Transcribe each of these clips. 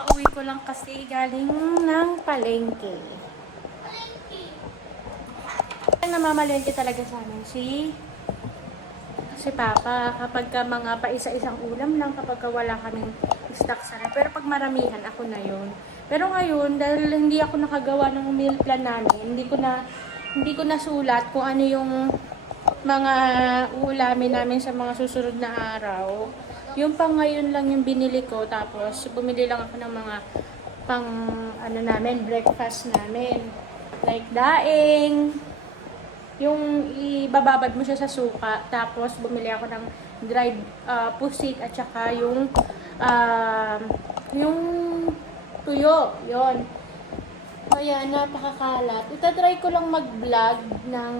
Kakauwi ko lang kasi galing ng palengke. Ang namamalengke talaga sa amin si Papa kapag ka mga paisa-isang ulam lang kapag ka wala kaming stock sana. Pero pag maramihan ako na yun. Pero ngayon dahil hindi ako nakagawa ng meal plan namin, hindi ko nasulat kung ano yung mga uulamin namin sa mga susunod na araw. Yung pang ngayon lang yung binili ko, tapos bumili lang ako ng mga pang ano namin, breakfast namin. Like daing, yung ibababad mo siya sa suka, tapos bumili ako ng dried pusit at saka yung tuyo, yon. Kaya napakakalat. Itatry ko lang mag-vlog ng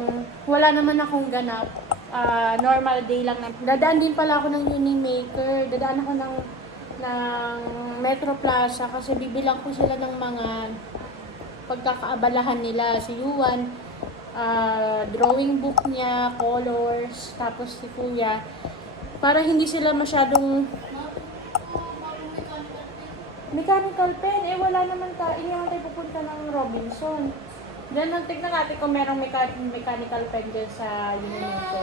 wala naman akong ganap. Normal day lang. Dadaan din pala ako ng Unimaker. Dadaan ako ng Metro Plaza kasi bibilang ko sila ng mga pagkakaabalahan nila. Si Yuan, drawing book niya, colors, tapos si Kuya. Para hindi sila masyadong mechanical pen, wala naman hindi naman tayo pupunta ng Robinson. Diyan tignan natin kung merong mechanical pen dyan sa Unilever.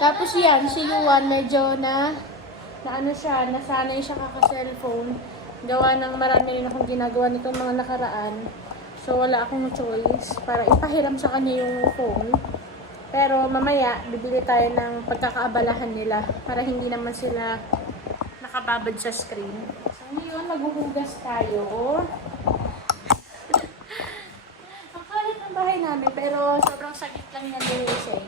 Tapos yan, si Yuan medyo ano siya, nasanay siya kaka-cellphone. Gawa ng marami rin akong ginagawa nitong mga nakaraan. So wala akong choice para ipahiram sa kanya yung phone. Pero mamaya, bibili tayo ng pagkakaabalahan nila para hindi naman sila nakababad sa screen. So ngayon, maghuhugas tayo. Ang kalit ng bahay namin, pero sobrang sakit lang niya linisin.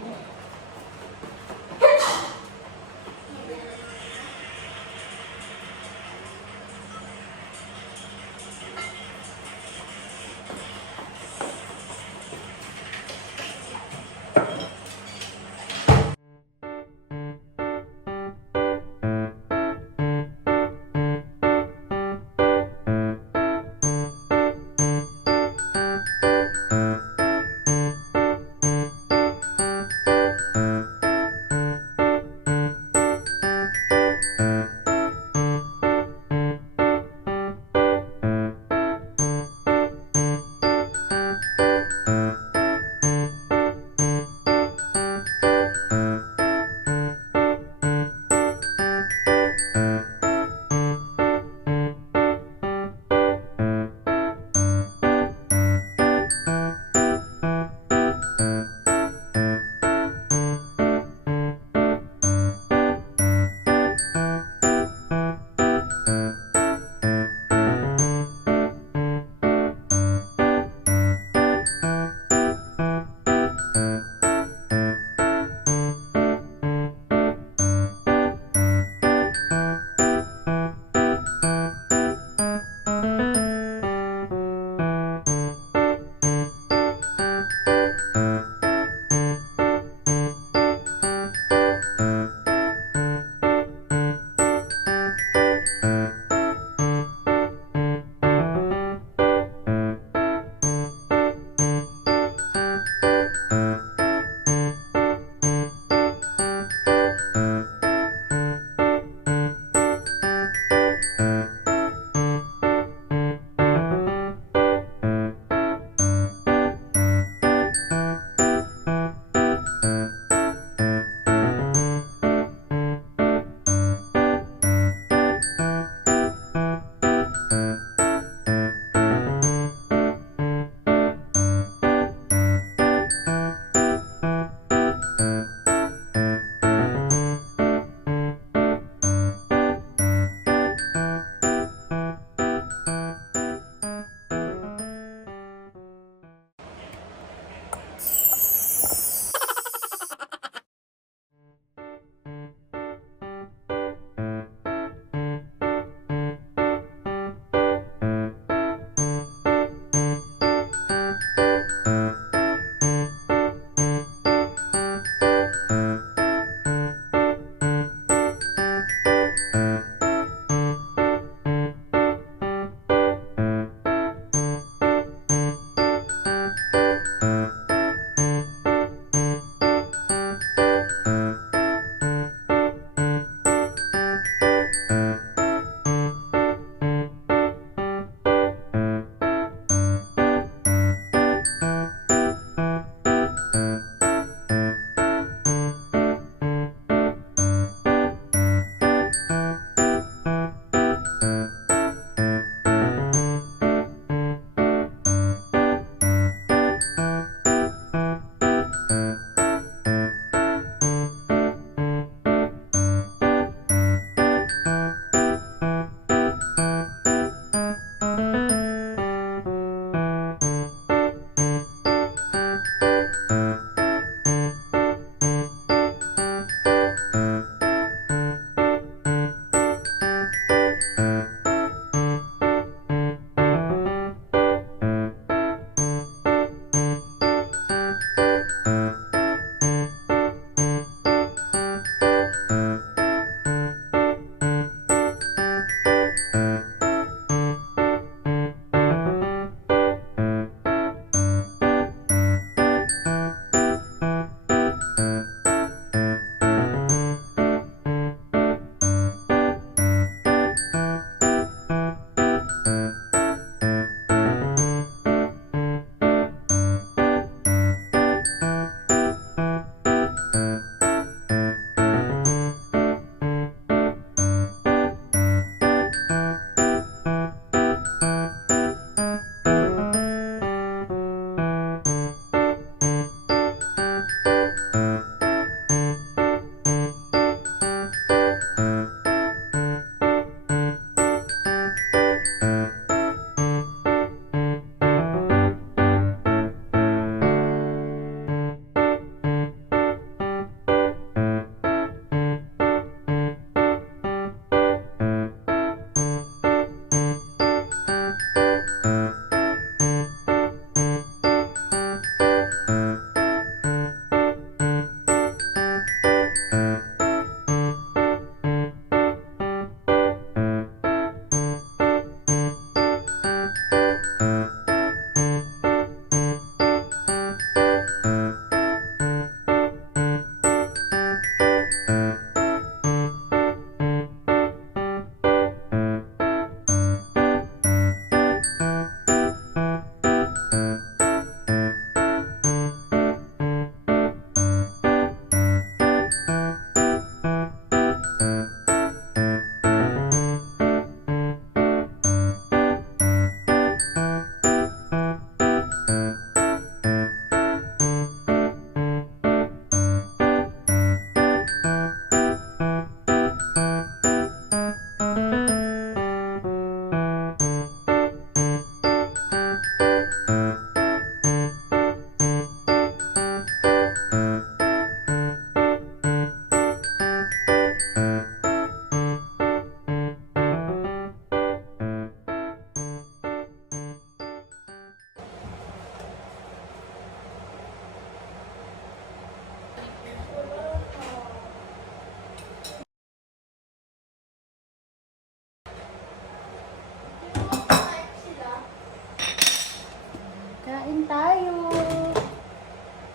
Kain tayo.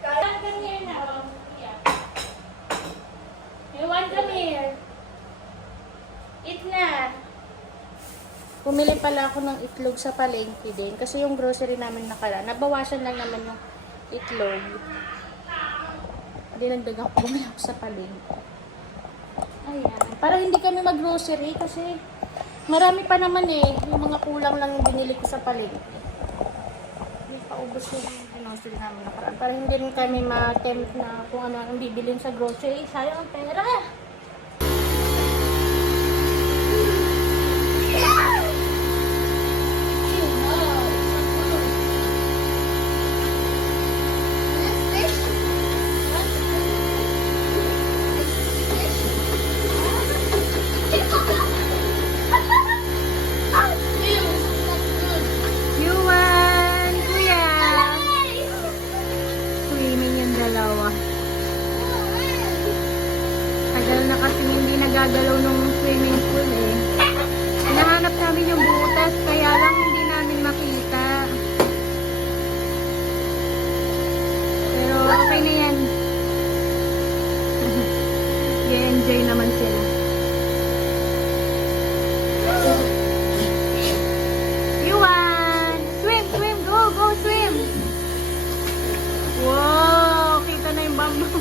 Kain kami na. Ewan kami. Eat na. Pumili pala ako ng itlog sa palengke din. Kasi yung grocery namin nakala. Nabawasan lang naman yung itlog. Dinagdag ako, bumili ako sa palengke. Ayan. Para hindi kami mag-grocery kasi marami pa naman eh. Yung mga kulang lang yung binili ko sa palengke. May paubos yung grocery namin nakaraan. Para hindi rin kami ma-tempt na kung ano ang bibilin sa grocery. Sayang ang pera. Yuan! Kuya! Swimming yung dalawa. Tagal na kasi hindi nagagalaw nung swimming pool eh. Hinahanap namin yung butas, kaya lang hindi namin makita. Pero okay na yan. I-enjoy naman sila. Yuan! Swim! Swim! Go! Go! Swim! Wow! Kita na yung bamboo.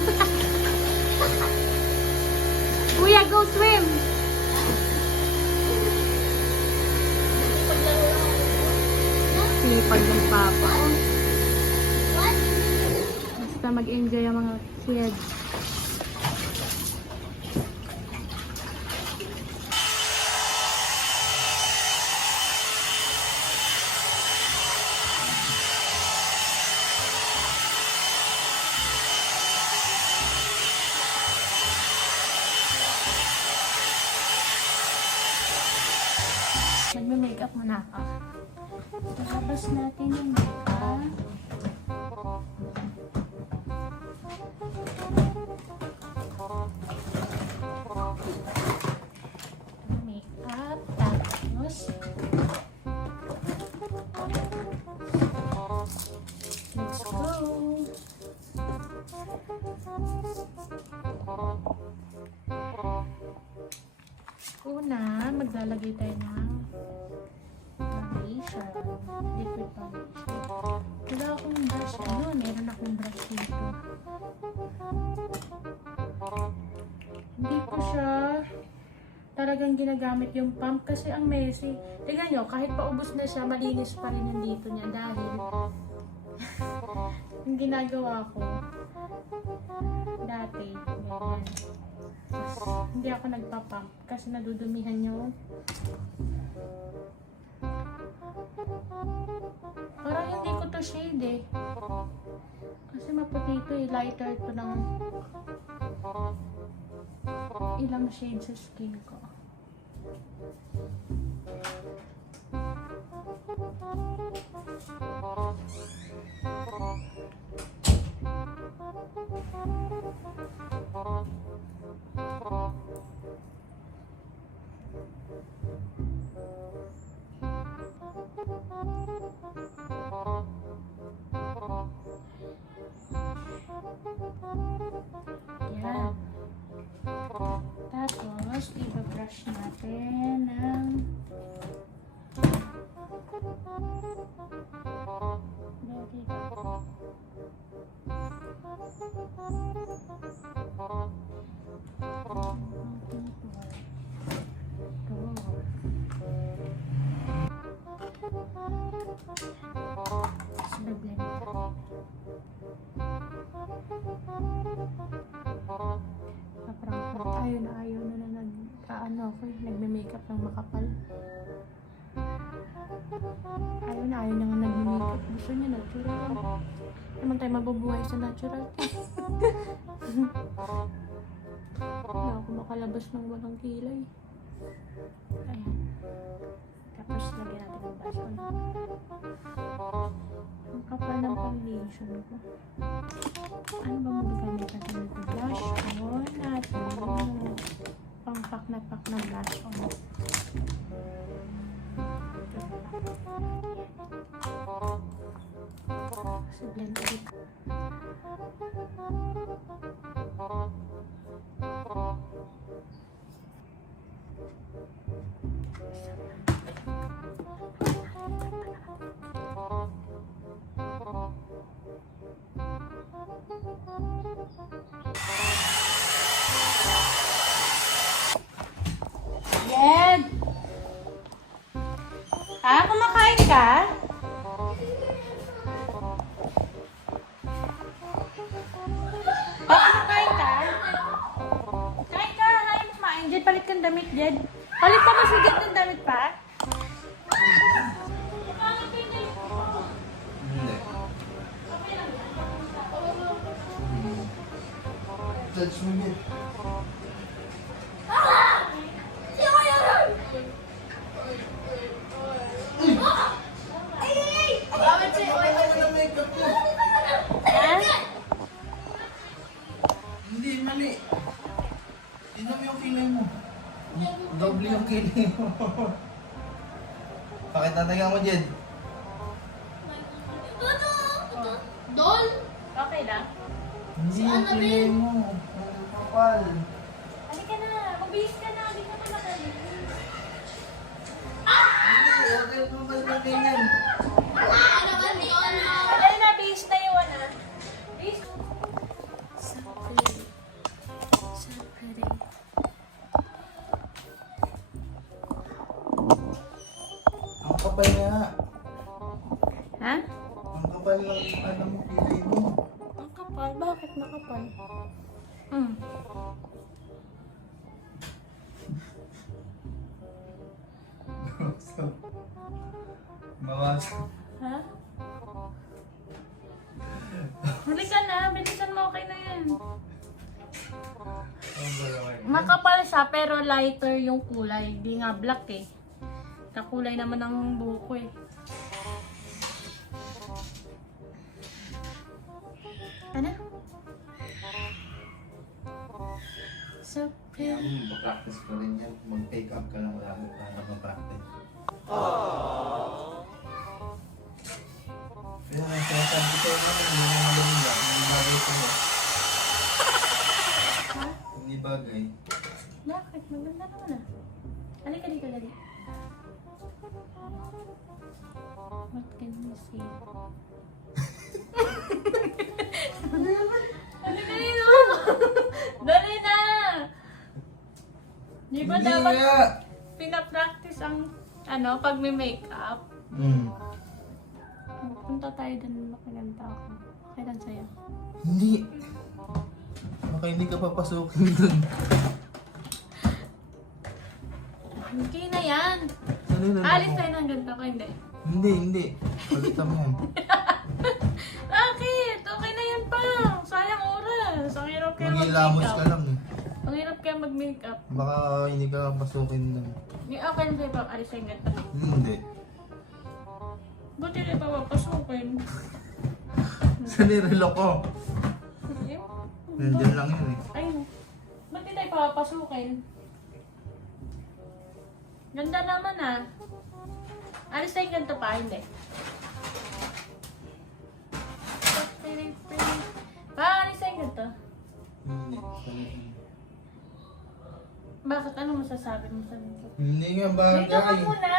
Kuya, go swim! Sipag ng papa. Basta mag-enjoy ang mga kids. Magme-makeup muna ako. Labas natin yung makeup. Makeup. Tapos let's go. Una, maglalagay tayo ng Liquid foundation. Wala akong brush. Ano? Meron akong brush dito. Hindi ko siya talagang ginagamit yung pump kasi ang messy. Tingnan nyo, kahit paubos na siya, malinis pa rin yung dito niya dahil yung ginagawa ko dati, ganyan. Hindi ako nagpa-pump kasi nadudumihan yung parang hindi ko to shade eh. Kasi maputi ito eh. Lighter to ng ilang shade sa skin ko. Yan. Tapos, i-brush natin ng ayaw na nagme-makeup ng makapal. Ayaw na nga nagme-makeup. Gusto niya natural. Naman tayo mabubuhay sa natural. Wala ako makalabas ng walang kilay. Ayan. Tapos lagyan natin ng blush on. Ang kapal ng foundation ko. Ano ba magagamit natin dito? Blush on natin. Pang-pack na blush on. Kasi blend ulit. Jed! Kumakain ka? Kumakain ka? Kain ka, kain kumain. Jed, palit kang damit, Jed. Palit pa masigit ng damit pa? Hindi. Judge mo yun. Hindi, mali. Tignan mo yung kilay mo. Doble yung kilay mo. Bakit nataga mo, Jed? Dol? Okay lang. Hindi yung kilay mo. Ang kapal. Halika na, mabihis ka na. Hindi ka na madali. Hindi, okay mo ba na ganyan? Ano ba ni Ono? Madali na, bihis na yun, ah. Bihis. So pretty. So pretty. Ang kapal nga. Ha? Ang kapal ng ano mo, kilay mo. Ang kapal? Bakit makapal? Hmm. Bawas. Ha? Halika na, bilisan mo, okay na yan. Makapal siya pero lighter yung kulay. Di nga black eh. Kakulay naman ng buhok ko eh. Ano? So pretty. Mag-practice ko rin yan. Mag-take up ka lang lalo para mag-practice. Kaya nga, sinasabi ko naman, hindi mo magaling lang. Hindi bagay ko mo. Ha? Hindi bagay. Bakit? Maganda naman ah. Halika dito, dali. Jessie. Dali na yun! Dali na! Di ba Hindi dapat nga. pinapractice ang pag may makeup? Punta tayo dun, makilanta ako. Okay lang sa'yo. Hindi. Baka hindi ka papasukin dun. Okay na yan! Sanay na Alis ako. tayo ng ganito ko, hindi. Hindi. Palitan mo yan. Bakit? Okay na yan pa! Sayang oras! Ang hirap kaya Maghilamos ka mag-makeup. lang eh. Ang hirap kaya mag-makeup. Baka hindi ka papasukin dun. Okay lang sa'yo pa, alis tayo ng ganito. Hindi. Buti na pa papasukin. Saan nirelo ko? Nandiyan lang yun eh. Ay, ba't di tayo papapasukin? Ganda naman ah. Alis tayo ganito pa, hindi. Pa, alis tayo ganito. Hindi. Bakit? Ano masasabi mo sa dito? Hindi nga Dito ka bagay. muna!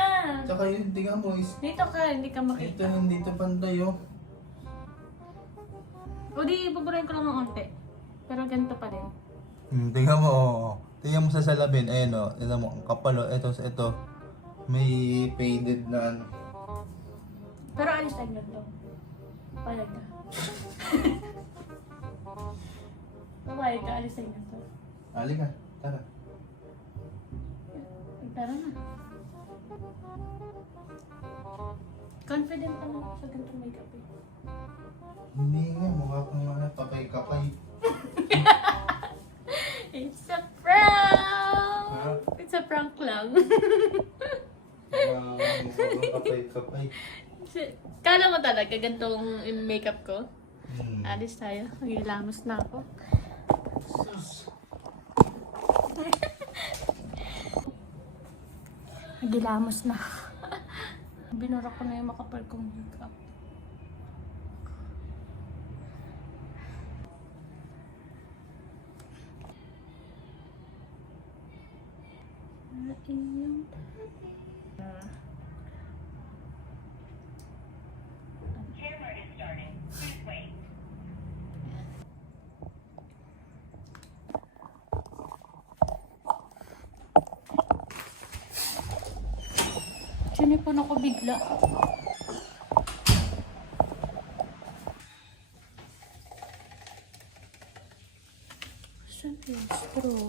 Tsaka yun, tingnan mo is. Dito ka, hindi ka Ito makita. nandito pantay oh. O di, buburahin ko lang ng onte. Pero ganito pa din. Tingnan mo oh. Tingnan mo sa salamin. Ayan oh. Tingnan mo. Ang kapal oh. Ito. May faded na ano. Pero alis tayo ganito. Palag ka. Palag ka, alis tayo ganito. Ali ka. Tara. Tara na. Confident naman ako sa ganitong makeup eh. Hindi nga. Mukha kang mga kapay-kapay. It's a prank! Ha? It's a prank lang. Mukha kang kapay-kapay. Kala mo talaga ganitong yung makeup ko? Hmm. Alis tayo. Magilamos na ako. Sus. Nagilamos na. Binura ko na yung makapal kong makeup. Iyong sinipon ako bigla. Saan yung straw?